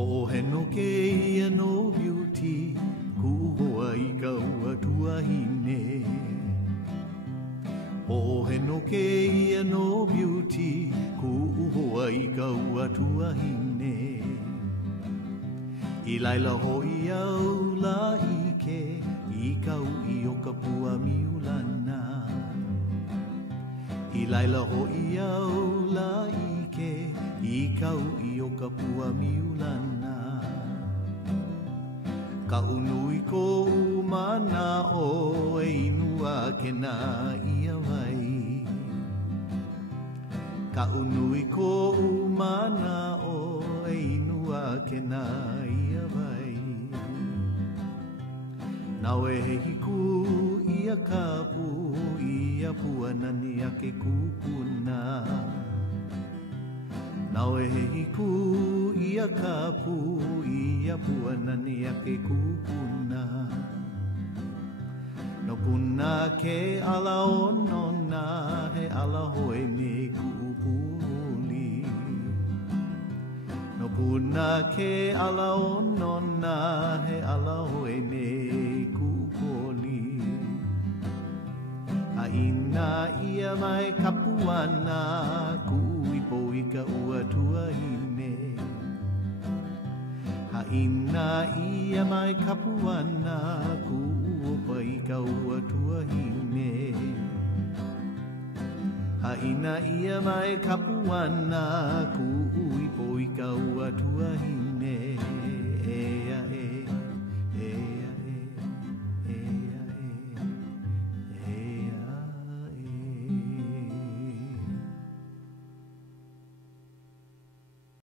O he no ke ia no beauty, ku hoa I ka ua tuahine. O he no ke ia no beauty, ku hoa I ka ua tuahine. I laila hoi au la ike, I kau I o ka pua miulana. I laila hoi au la ike, I kau I o ka pua miulana. Ka unui ko umana o e inua ke na ia wai. Ka unui ko umana o e inua ke na ia wai. Nau e he hiku ia kapu ia puanani a ke kupuna. Nau e he hiku ia kapu ia puanani a ke kupuna. No puna ke ala onona he ala hoe me kupuli. No puna ke ala onona he ala hoe me kupuli. A ina ia mai kapuana ku ipo I ka ua tuahine. A ina ia mai kapuana ku upa I ka ua tuahine. A ina ia mai kapuana ku ipo I ka ua tuahine.